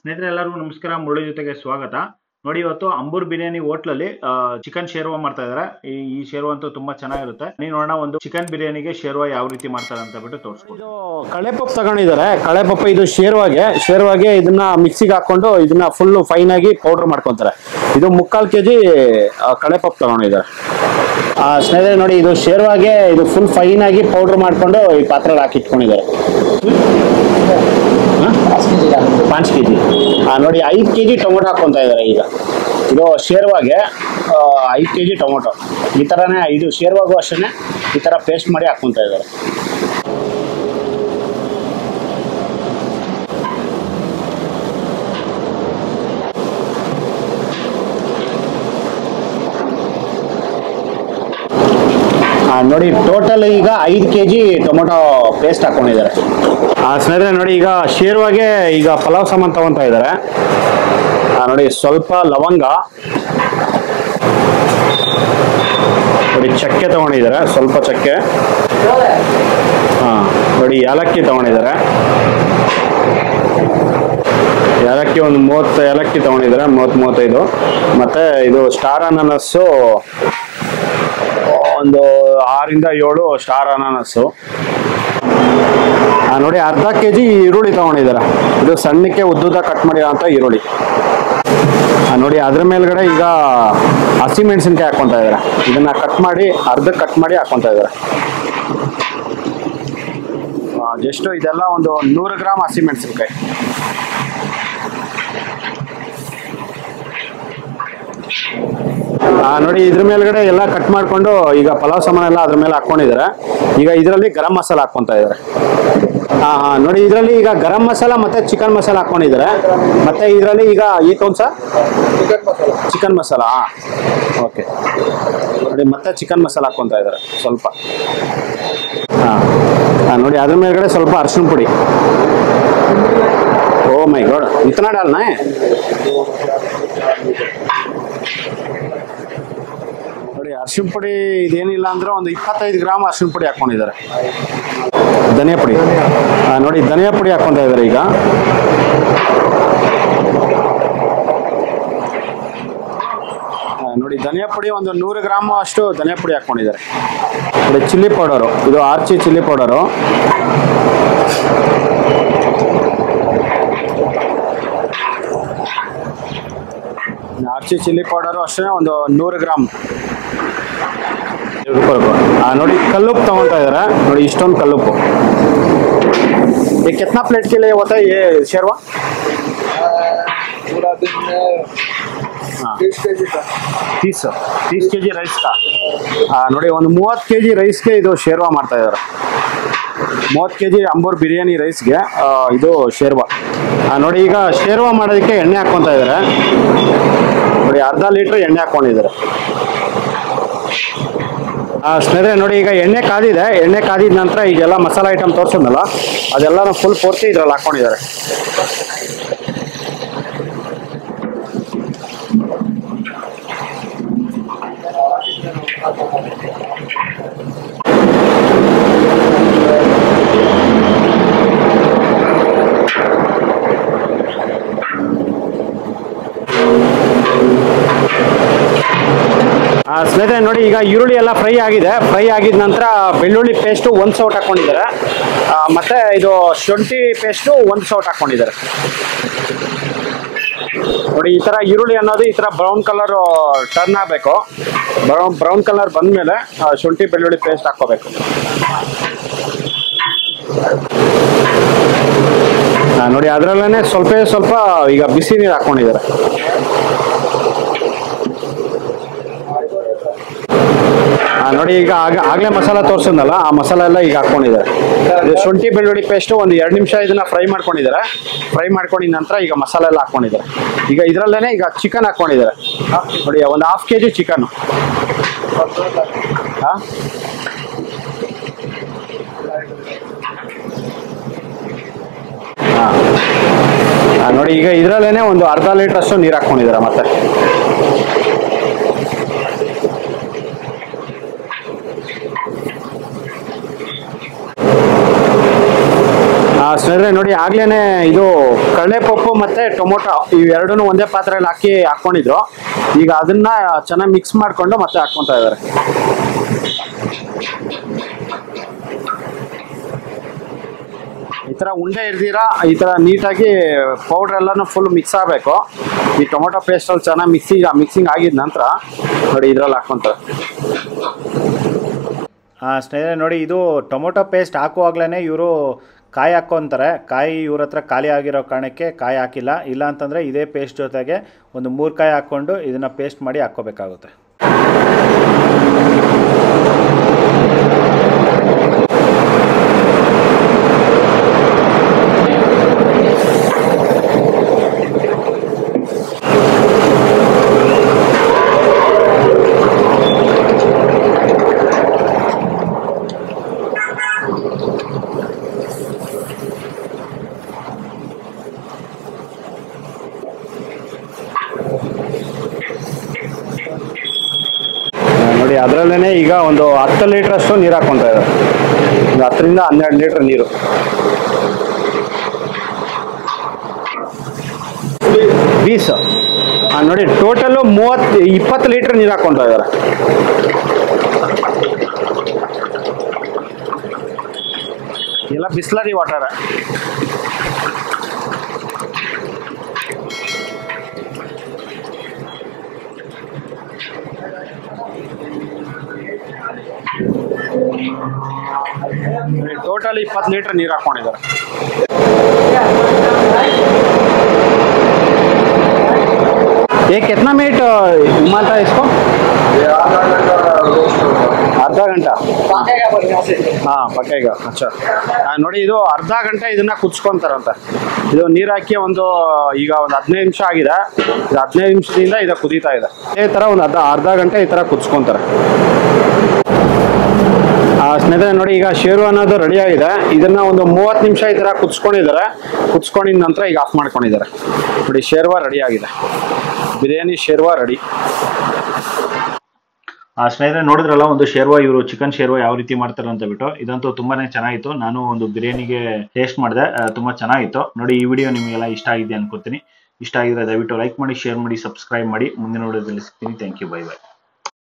ಸ್ನೇಹಿತರೆ ಎಲ್ಲರಿಗೂ ನಮಸ್ಕಾರ. ಮುರಳಿ ಜೊತೆಗೆ ಸ್ವಾಗತ. ನೋಡಿ, ಇವತ್ತು ಅಂಬೂರ್ ಬಿರಿಯಾನಿ ಹೋಟ್ಲಲ್ಲಿ ಚಿಕನ್ ಶೇರ್ವಾ ಮಾಡ್ತಾ ಇದಾರೆ. ಈ ಶೇರ್ವಾ ಅಂತೂ ತುಂಬಾ ಚೆನ್ನಾಗಿರುತ್ತೆ. ನೀವು ನೋಡೋಣ ಒಂದು ಚಿಕನ್ ಬಿರಿಯಾನಿಗೆ ಶೇರ್ವಾ ಯಾವ ರೀತಿ ಮಾಡ್ತಾರೆ ಅಂತ ಬಿಟ್ಟು ತೋರಿಸ್ಕೊಡಿ. ಇದು ಕಳೆಪಪ್ಪು ತಗೊಂಡಿದ್ದಾರೆ. ಕಳೆಪಪ್ಪು ಇದು ಶೇರ್ವಾಗೆ ಇದನ್ನ ಮಿಕ್ಸಿಗೆ ಹಾಕೊಂಡು ಇದನ್ನ ಫುಲ್ ಫೈನ್ ಆಗಿ ಪೌಡರ್ ಮಾಡ್ಕೊಂತಾರೆ. ಇದು 3/4 kg ಕಳೆಪಪ್ಪು ತಗೊಂಡಿದ್ದಾರೆ. ಸ್ನೇಹಿತರೆ ನೋಡಿ, ಇದು ಶೇರ್ವಾಗೆ ಇದು ಫುಲ್ ಫೈನ್ ಆಗಿ ಪೌಡರ್ ಮಾಡ್ಕೊಂಡು ಈ ಪಾತ್ರೆಗೆ ಹಾಕಿ ಇಟ್ಕೊಂಡಿದ್ದಾರೆ. 5 kg ನೋಡಿ 5 kg ಟೊಮೊಟೊ ಹಾಕೊಂತ ಇದ್ದಾರೆ. ಈಗ ಇದು ಶೇರ್ವಾಗೆ 5 kg ಟೊಮೊಟೊ ಈ ಥರನೇ ಇದು ಶೇರ್ವಾಗೂ ಅಷ್ಟೇ ಈ ಥರ ಪೇಸ್ಟ್ ಮಾಡಿ ಹಾಕ್ಕೊಂತ ಇದ್ದಾರೆ. ನೋಡಿ ಟೋಟಲ್ ಈಗ 5 kg ಟೊಮೊಟೊ ಪೇಸ್ಟ್ ಹಾಕೊಂಡಿದ್ದಾರೆ. ಸ್ನೇಹಿತರೆ ನೋಡಿ, ಈಗ ಶೇರ್ವಾಗೆ ಈಗ ಪಲಾವ್ ಸಾಮಾನು ತಗೊಂತ ಇದ್ದಾರೆ. ನೋಡಿ ಸ್ವಲ್ಪ ಲವಂಗ, ನೋಡಿ ಚಕ್ಕೆ ತಗೊಂಡಿದ್ದಾರೆ, ಸ್ವಲ್ಪ ಚಕ್ಕೆ. ನೋಡಿ ಏಲಕ್ಕಿ ತಗೊಂಡಿದ್ದಾರೆ. ಏಲಕ್ಕಿ ಒಂದು 30 ಏಲಕ್ಕಿ ತಗೊಂಡಿದ್ದಾರೆ, 30-35. ಮತ್ತೆ ಇದು ಸ್ಟಾರ್ ಅನಾನಸ್ಸು ಒಂದು 6-7 ಸ್ಟಾರ್ ಅನಾನಸ್ಸು. ನೋಡಿ ಅರ್ಧ kg ಈರುಳ್ಳಿ ತಗೊಂಡಿದ್ದಾರೆ. ಇದು ಸಣ್ಣಕ್ಕೆ ಉದ್ದುದ ಕಟ್ ಮಾಡಿರೋಂಥ ಈರುಳ್ಳಿ. ನೋಡಿ ಅದ್ರ ಮೇಲ್ಗಡೆ ಈಗ ಹಸಿಮೆಣಸಿನ್ಕಾಯಿ ಹಾಕೊಂತ ಇದ್ದಾರೆ. ಇದನ್ನ ಕಟ್ ಮಾಡಿ ಕಟ್ ಮಾಡಿ ಹಾಕೊಂತ ಇದ್ದಾರೆ. ಜಸ್ಟ್ ಇದೆಲ್ಲ ಒಂದು 100 ಗ್ರಾಮ್ ಹಸಿಮೆಣಸಿನ್ಕಾಯಿ. ನೋಡಿ ಇದ್ರ ಮೇಲ್ಗಡೆ ಎಲ್ಲ ಕಟ್ ಮಾಡ್ಕೊಂಡು ಈಗ ಪಲಾವ್ ಸಾಮಾನೆಲ್ಲ ಅದ್ರ ಮೇಲೆ ಹಾಕೊಂಡಿದ್ದಾರೆ. ಈಗ ಇದರಲ್ಲಿ ಗರಂ ಮಸಾಲ ಹಾಕೊಂತ ಇದ್ದಾರೆ. ನೋಡಿ ಇದರಲ್ಲಿ ಈಗ ಗರಂ ಮಸಾಲ ಮತ್ತೆ ಚಿಕನ್ ಮಸಾಲ ಹಾಕೊಂಡಿದ್ದಾರೆ. ಮತ್ತೆ ಇದರಲ್ಲಿ ಈಗ ಈ ಕೌನ್ಸ ಚಿಕನ್ ಮಸಾಲ. ಓಕೆ, ನೋಡಿ ಮತ್ತೆ ಚಿಕನ್ ಮಸಾಲ ಹಾಕೊಂತ ಇದ್ದಾರೆ ಸ್ವಲ್ಪ. ನೋಡಿ ಅದ್ರ ಮೇಲ್ಗಡೆ ಸ್ವಲ್ಪ ಅರಿಶಿನ ಪುಡಿ. ಓ ಮೈ ಗಾಡ್, ಇತನಾ ಡಾಲ್ನಾ? ನೋಡಿ ಅರಿಶಿನ ಪುಡಿ ಇದೇನಿಲ್ಲ ಅಂದ್ರೆ ಒಂದು 25 ಗ್ರಾಮ್ ಅರಿಶಿನ ಪುಡಿ ಹಾಕೊಂಡಿದ್ದಾರೆ. ಧನಿಯಾ ಪುಡಿ ನೋಡಿ ಧನಿಯಾ ಪುಡಿ ಹಾಕೊಂತ ಇದ್ದಾರೆ. ಈಗ ನೋಡಿ ಧನಿಯಾ ಪುಡಿ ಒಂದು 100 ಗ್ರಾಮ್ ಅಷ್ಟು ಧನಿಯಾ ಪುಡಿ ಹಾಕೊಂಡಿದ್ದಾರೆ. ನೋಡಿ ಚಿಲ್ಲಿ ಪೌಡರು, ಇದು Archie chilli powder. Archie chilli powder ಅಷ್ಟೇ ಒಂದು 100 ಗ್ರಾಮ್. ನೋಡಿ ಕಲ್ಲುಪ್ಪು ತಗೊಳ್ತಾ ಇದಾರೆ. ನೋಡಿ ಇಷ್ಟೊಂದು ಕಲ್ಲುಪ್ಪು. ये कितना प्लेट के लिए होता है ये शेरवा? पूरा दिन में 30 kg का 30 kg ರೈಸ್ ಕಾ. ನೋಡಿ ಒಂದು 30 kg ರೈಸ್ಗೆ ಇದು ಶೇರ್ವಾ ಮಾಡ್ತಾ ಇದ್ದಾರೆ. 30 kg ಅಂಬೂರ್ ಬಿರಿಯಾನಿ ರೈಸ್ಗೆ ಇದು ಶೇರ್ವಾ. ನೋಡಿ ಈಗ ಶೇರ್ವಾ ಮಾಡೋದಕ್ಕೆ ಎಣ್ಣೆ ಹಾಕ್ಕೊಂತ ಇದ್ದಾರೆ. ನೋಡಿ ಅರ್ಧ ಲೀಟ್ರ್ ಎಣ್ಣೆ ಹಾಕೊಂಡಿದ್ದಾರೆ. ಸ್ನೇಹಿತರೆ ನೋಡಿ ಈಗ ಎಣ್ಣೆ ಕಾದಿದೆ. ಎಣ್ಣೆ ಕಾದಿದ ನಂತರ ಈಗೆಲ್ಲ ಮಸಾಲ ಐಟಮ್ ತೋರಿಸಿದ್ನಲ್ಲ ಅದೆಲ್ಲ ಫುಲ್ ಪೂರ್ತಿ ಇದ್ರಲ್ಲಿ ಹಾಕೊಂಡಿದ್ದಾರೆ. ಸ್ನೇಹಿತರೆ ನೋಡಿ ಈಗ ಈರುಳ್ಳಿ ಎಲ್ಲ ಫ್ರೈ ಆಗಿದೆ. ಫ್ರೈ ಆಗಿದ ನಂತರ ಬೆಳ್ಳುಳ್ಳಿ ಪೇಸ್ಟು 1 ಸೌಟ್ ಹಾಕೊಂಡಿದ್ದಾರೆ. ಮತ್ತೆ ಇದು ಶುಂಠಿ ಪೇಸ್ಟು 1 ಸೌಟ್ ಹಾಕೊಂಡಿದ್ದಾರೆ. ನೋಡಿ ಈ ತರ ಈರುಳ್ಳಿ ಅನ್ನೋದು ಈ ತರ ಬ್ರೌನ್ ಕಲರ್ ಟರ್ನ್ ಆಗಬೇಕು. ಬ್ರೌನ್ ಕಲರ್ ಬಂದ್ಮೇಲೆ ಶುಂಠಿ ಬೆಳ್ಳುಳ್ಳಿ ಪೇಸ್ಟ್ ಹಾಕೋಬೇಕು. ನೋಡಿ ಅದರಲ್ಲೇ ಸ್ವಲ್ಪ ಈಗ ಬಿಸಿ ನೀರು ಹಾಕೊಂಡಿದ್ದಾರೆ. ನೋಡಿ ಈಗ ಆಗ್ಲೇ ಮಸಾಲ ತೋರಿಸಿದ್ನಲ್ಲ ಆ ಮಸಾಲ ಎಲ್ಲ ಈಗ ಹಾಕೊಂಡಿದ್ದಾರೆ. ಇದು ಶುಂಠಿ ಬೆಳ್ಳುಳ್ಳಿ ಪೇಸ್ಟು ಒಂದು 2 ನಿಮಿಷ ಇದನ್ನ ಫ್ರೈ ಮಾಡ್ಕೊಂಡಿದ್ದಾರೆ. ಫ್ರೈ ಮಾಡ್ಕೊಂಡಿದ ನಂತರ ಈಗ ಮಸಾಲ ಎಲ್ಲ ಹಾಕೊಂಡಿದ್ದಾರೆ. ಈಗ ಇದರಲ್ಲೇನೆ ಈಗ ಚಿಕನ್ ಹಾಕೊಂಡಿದ್ದಾರೆ. ನೋಡಿ ಒಂದು 1/2 kg ಚಿಕನ್. ನೋಡಿ ಈಗ ಇದರಲ್ಲೇನೆ ಒಂದು ಅರ್ಧ ಲೀಟರ್ ಅಷ್ಟು ನೀರು ಹಾಕೊಂಡಿದ್ದಾರೆ. ಮತ್ತೆ ಸ್ನೇಹಿತರೆ ನೋಡಿ ಆಗ್ಲೇನೆ ಇದು ಕಡಲೆಪಪ್ಪು ಮತ್ತೆ ಟೊಮೊಟೊ ಇವೆರಡೂ ಒಂದೇ ಪಾತ್ರೆಯಲ್ಲಿ ಹಾಕೊಂಡಿದ್ರು. ಈಗ ಅದನ್ನ ಚೆನ್ನಾಗಿ ಮಿಕ್ಸ್ ಮಾಡ್ಕೊಂಡು ಮತ್ತೆ ಹಾಕ್ಕೊಂತ ಇದ್ದಾರೆ. ಈ ತರ ಉಂಡೆ ಇರ್ದಿರಾ ಈ ತರ ನೀಟಾಗಿ ಪೌಡರ್ ಎಲ್ಲಾನು ಫುಲ್ ಮಿಕ್ಸ್ ಆಗಬೇಕು. ಈ ಟೊಮೊಟೊ ಪೇಸ್ಟ್ ಅಲ್ಲಿ ಚೆನ್ನಾಗಿ ಮಿಕ್ಸಿಂಗ್ ಆಗಿದ ನಂತರ ನೋಡಿ ಇದ್ರಲ್ಲಿ ಹಾಕೊಂತಾರೆ. ಸ್ನೇಹಿತರೆ ನೋಡಿ, ಇದು ಟೊಮೊಟೊ ಪೇಸ್ಟ್ ಹಾಕುವಾಗ್ಲೇ ಇವರು ಕಾಯಿ ಹಾಕ್ಕೊಂತಾರೆ. ಕಾಯಿ ಇವ್ರ ಹತ್ರ ಖಾಲಿ ಆಗಿರೋ ಕಾರಣಕ್ಕೆ ಕಾಯಿ ಹಾಕಿಲ್ಲ. ಇಲ್ಲ ಅಂತಂದರೆ ಇದೇ ಪೇಸ್ಟ್ ಜೊತೆಗೆ ಒಂದು 3 ಕಾಯಿ ಹಾಕ್ಕೊಂಡು ಇದನ್ನು ಪೇಸ್ಟ್ ಮಾಡಿ ಹಾಕ್ಕೋಬೇಕಾಗುತ್ತೆ. ನೋಡಿ ಅದರಲ್ಲೇ ಈಗ ಒಂದು 10 ಲೀಟರ್ ಅಷ್ಟು ನೀರು ಹಾಕೊಂತ ಇದ್ದಾರೆ. ಒಂದು 10 ರಿಂದ 12 ಲೀಟರ್ ನೀರು. ಬೀಸ್ ನೋಡಿ ಟೋಟಲ್ 20 ಲೀಟರ್ ನೀರು ಹಾಕೊಂತ ಇದ್ದಾರೆ. ಎಲ್ಲ ಬಿಸ್ಲರಿ ವಾಟರ್. टोटल 20 लीटर नीर हाಕೊಂಡಿದ್ದಾರೆ. ये कितना मिनट उमालता है इसको? अर्धा घंटा हाँ पक्केगा. अच्छा ನೋಡಿ ಇದು ಅರ್ಧ ಗಂಟೆ ಇದನ್ನ ಕುದಿಸ್ಕೊಂತಾರಂತೆ. ಇದು ನೀರು ಹಾಕಿ ಈಗ ಒಂದು 15 ನಿಮಿಷ ಆಗಿದೆ. 15 ನಿಮಿಷದಿಂದ ಇದು ಕುದೀತಾ ಇದೆ. ಇದೇ ತರ ಒಂದು ಅರ್ಧ ಗಂಟೆ ಈ ತರ ಕುದಿಸ್ಕೊಂತಾರೆ. ಸ್ನೇಹಿತರೆ ನೋಡಿ ಈಗ ಶೇರ್ವ ಅನ್ನೋದು ರೆಡಿ ಆಗಿದೆ. ಇದನ್ನ ಒಂದು 30 ನಿಮಿಷ ಈ ತರ ಕುದಿಸ್ಕೊಂಡಿದ್ದಾರೆ. ಕುದಿಸ್ಕೊಂಡಿದ ನಂತರ ಈಗ ಆಫ್ ಮಾಡ್ಕೊಂಡಿದ್ದಾರೆ. ನೋಡಿ ಶೇರ್ವ ರೆಡಿ ಆಗಿದೆ. ಬಿರಿಯಾನಿ ಶೇರ್ವ ರೆಡಿ. ಸ್ನೇಹಿತರೆ ನೋಡಿದ್ರಲ್ಲ ಒಂದು ಶೇರ್ವ, ಇವರು ಚಿಕನ್ ಶೇರ್ವ ಯಾವ ರೀತಿ ಮಾಡ್ತಾರೆ ಅಂತ ಬಿಟ್ಟು. ಇದಂತೂ ತುಂಬಾನೇ ಚೆನ್ನಾಗಿತ್ತು. ನಾನು ಒಂದು ಬಿರಿಯಾನಿಗೆ ಟೇಸ್ಟ್ ಮಾಡಿದೆ, ತುಂಬಾ ಚೆನ್ನಾಗಿತ್ತು. ನೋಡಿ ಈ ವಿಡಿಯೋ ನಿಮಗೆಲ್ಲ ಇಷ್ಟ ಆಗಿದೆ ಅನ್ಕೋತೀನಿ. ಇಷ್ಟ ಆಗಿದ್ರೆ ದಯವಿಟ್ಟು ಲೈಕ್ ಮಾಡಿ, ಶೇರ್ ಮಾಡಿ, ಸಬ್ಸ್ಕ್ರೈಬ್ ಮಾಡಿ. ಮುಂದಿನ ವಿಡಿಯೋದಲ್ಲಿ ಸಿಗ್ತೀನಿ. Thank you, bye by.